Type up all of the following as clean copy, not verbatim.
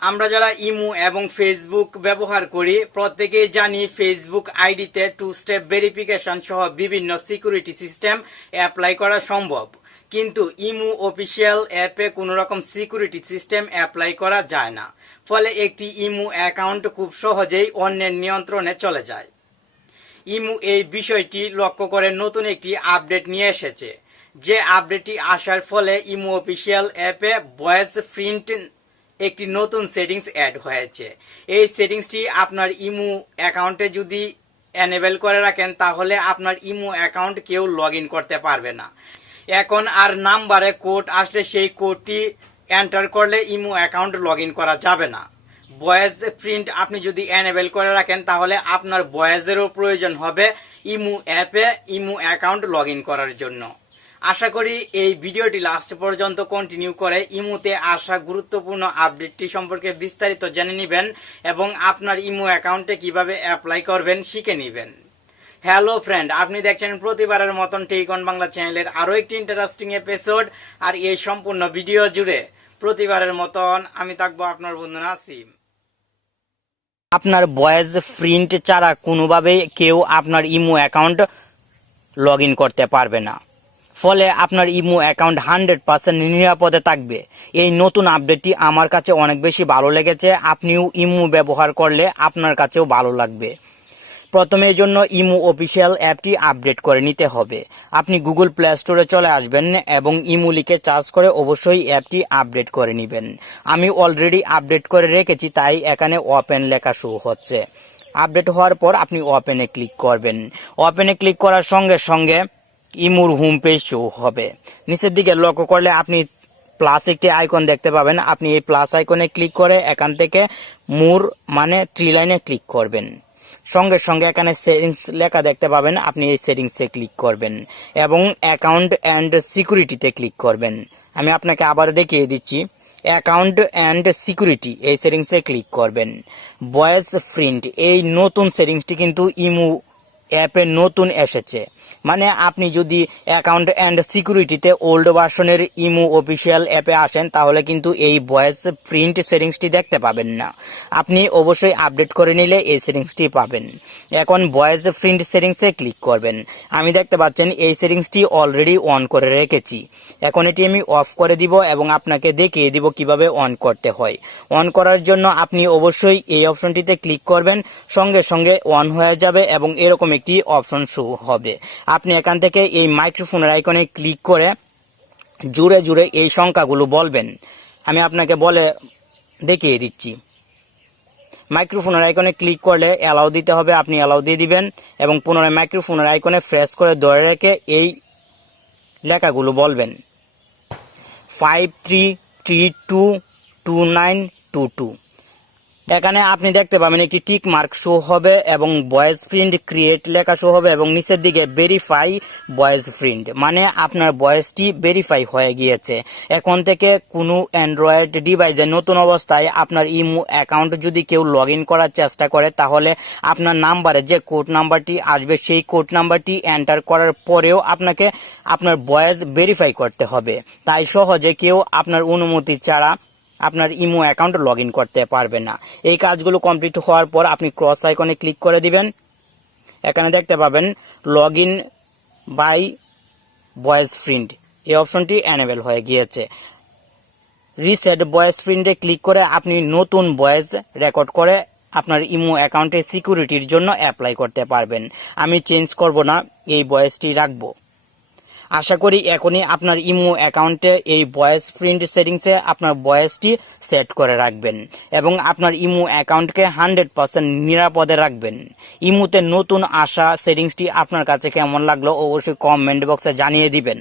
আমরা যারা ইমো এবং ফেসবুক ব্যবহার করি প্রত্যেকেই জানি ফেসবুক আইডিতে 2 স্টেপ ভেরিফিকেশন সহ বিভিন্ন সিকিউরিটি সিস্টেম অ্যাপ্লাই করা সম্ভব, কিন্তু ইমো অফিসিয়াল অ্যাপে কোনো রকম সিকিউরিটি সিস্টেম অ্যাপ্লাই করা যায় না। ফলে একটি ইমো অ্যাকাউন্ট খুব সহজেই অন্যের নিয়ন্ত্রণে চলে যায়। ইমো এই বিষয়টি লক্ষ্য করে নতুন একটি আপডেট নিয়ে এসেছে। যে আপডেটটি আসার ফলে ইমো অফিসিয়াল অ্যাপে ভয়েস প্রিন্ট একটি নতুন সেটিংস অ্যাড হয়েছে। এই সেটিংসটি আপনার ইমো অ্যাকাউন্টে যদি এনেবল করে রাখেন তাহলে আপনার ইমো অ্যাকাউন্ট কেউ লগ ইন করতে পারবে না। এখন আর নাম্বারে কোড আসলে সেই কোডটি এন্টার করলে ইমো অ্যাকাউন্ট লগ ইন করা যাবে না। ভয়েস প্রিন্ট আপনি যদি এনেবল করে রাখেন তাহলে আপনার ভয়েসেরও প্রয়োজন হবে ইমো অ্যাপে ইমো অ্যাকাউন্ট লগ ইন করার জন্য। আশা করি এই ভিডিওটি লাস্ট পর্যন্ত কন্টিনিউ করে ইমোতে আসা গুরুত্বপূর্ণ আপডেটটি সম্পর্কে বিস্তারিত জেনে নেবেন এবং আপনার ইমো অ্যাকাউন্টে কিভাবে অ্যাপ্লাই করবেন শিখে নেবেন। হ্যালো ফ্রেন্ড, আপনি দেখছেন প্রতিবারের মতন টেকন বাংলা চ্যানেলের আরো একটি ইন্টারেস্টিং এপিসোড। আর এই সম্পূর্ণ ভিডিও জুড়ে প্রতিবারের মতন আমি থাকবো আপনার বন্ধু নাসিম। আপনার ভয়েস প্রিন্ট ছাড়া কোনোভাবেই কেউ আপনার ইমো অ্যাকাউন্ট লগ ইন করতে পারবে না। ফলে আপনার ইমো অ্যাকাউন্ট 100% নিরাপদে থাকবে। এই নতুন আপডেটটি আমার কাছে অনেক বেশি ভালো লেগেছে। আপনিও ইমো ব্যবহার করলে আপনার কাছেও ভালো লাগবে। প্রথমে এই জন্য ইমো অফিসিয়াল অ্যাপটি আপডেট করে নিতে হবে। আপনি গুগল প্লে স্টোরে চলে আসবেন এবং ইমো লিখে সার্চ করে অবশ্যই অ্যাপটি আপডেট করে নেবেন। আমি অলরেডি আপডেট করে রেখেছি, তাই এখানে ওপেন লেখা শো হচ্ছে। আপডেট হওয়ার পর আপনি ওপেনে ক্লিক করবেন। ওপেনে ক্লিক করার সঙ্গে সঙ্গে ইমোর হোম পেজ শো হবে। নিচের দিকে লক্ষ্য করলে আপনি প্লাস একটি আইকন দেখতে পাবেন। আপনি এই প্লাস আইকনে ক্লিক করে এখান থেকে মোর মানে 3 লাইনে ক্লিক করবেন। সঙ্গে সঙ্গে এখানে সেটিংস লেখা দেখতে পাবেন। আপনি এই সেটিংসে ক্লিক করবেন এবং অ্যাকাউন্ট অ্যান্ড সিকিউরিটিতে ক্লিক করবেন। আমি আপনাকে আবার দেখিয়ে দিচ্ছি। অ্যাকাউন্ট অ্যান্ড সিকিউরিটি এই সেটিংসে ক্লিক করবেন। ভয়েস প্রিন্ট এই নতুন সেটিংসটি কিন্তু ইমো অ্যাপে নতুন এসেছে। মানে আপনি যদি অ্যাকাউন্ট অ্যান্ড সিকিউরিটিতে ওল্ড ভার্সনের ইমো অফিসিয়াল অ্যাপে আসেন তাহলে কিন্তু এই ভয়েস প্রিন্ট সেটিংসটি দেখতে পাবেন না। আপনি অবশ্যই আপডেট করে নিলে এই সেটিংসটি পাবেন। এখন ভয়েস প্রিন্ট সেটিংসে ক্লিক করবেন। আমি দেখতে পাচ্ছেন এই সেটিংসটি অলরেডি অন করে রেখেছি। এখন এটি আমি অফ করে দিব এবং আপনাকে দেখিয়ে দিব কিভাবে অন করতে হয়। অন করার জন্য আপনি অবশ্যই এই অপশনটিতে ক্লিক করবেন। সঙ্গে সঙ্গে অন হয়ে যাবে এবং এরকম একটি অপশন শো হবে। আপনি এখান থেকে এই মাইক্রোফোনের আইকনে ক্লিক করে জুড়ে জুড়ে এই সংখ্যাগুলো বলবেন। আমি আপনাকে বলে দেখিয়ে দিচ্ছি। মাইক্রোফোনের আইকনে ক্লিক করলে অ্যালাউ দিতে হবে, আপনি অ্যালাউ দিয়ে দিবেন এবং পুনরায় মাইক্রোফোনের আইকনে প্রেস করে ধরে রেখে এই লেখাগুলো বলবেন 53322922। এখানে আপনি দেখতে পাবেন একটি টিক মার্ক শো হবে এবং ভয়েস প্রিন্ট ক্রিয়েট লেখা শো হবে এবং নিচের দিকে ভেরিফাই ভয়েস প্রিন্ট, মানে আপনার ভয়েসটি ভেরিফাই হয়ে গিয়েছে। এখন থেকে কোনো অ্যান্ড্রয়েড ডিভাইসে নতুন অবস্থায় আপনার ইমো অ্যাকাউন্ট যদি কেউ লগ ইন করার চেষ্টা করে তাহলে আপনার নাম্বারে যে কোড নাম্বারটি আসবে সেই কোড নাম্বারটি এন্টার করার পরেও আপনাকে আপনার ভয়েস ভেরিফাই করতে হবে। তাই সহজে কেউ আপনার অনুমতি ছাড়া আপনার ইমো অ্যাকাউন্ট লগ ইন করতে পারবে না। এই কাজগুলো কমপ্লিট হওয়ার পর আপনি ক্রস আইকনে ক্লিক করে দিবেন। এখানে দেখতে পাবেন log in by voice print, এই অপশনটি এনেবল হয়ে গিয়েছে। রিসেট ভয়েস প্রিন্টে ক্লিক করে আপনি নতুন ভয়েস রেকর্ড করে আপনার ইমো অ্যাকাউন্টে সিকিউরিটির জন্য অ্যাপ্লাই করতে পারবেন। আমি চেঞ্জ করব না, এই ভয়েসটি রাখবো। আশা করি এখনই আপনার ইমো অ্যাকাউন্টে এই ভয়েস প্রিন্ট সেটিংসে আপনার ভয়েসটি সেট করে রাখবেন এবং আপনার ইমো অ্যাকাউন্টকে 100% নিরাপদে রাখবেন। ইমোতে নতুন আসা সেটিংসটি আপনার কাছে কেমন লাগলো অবশ্যই কমেন্ট বক্সে জানিয়ে দিবেন।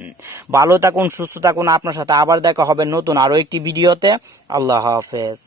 ভালো থাকুন, সুস্থ থাকুন। আপনার সাথে আবার দেখা হবে নতুন আরও একটি ভিডিওতে। আল্লাহ হাফেজ।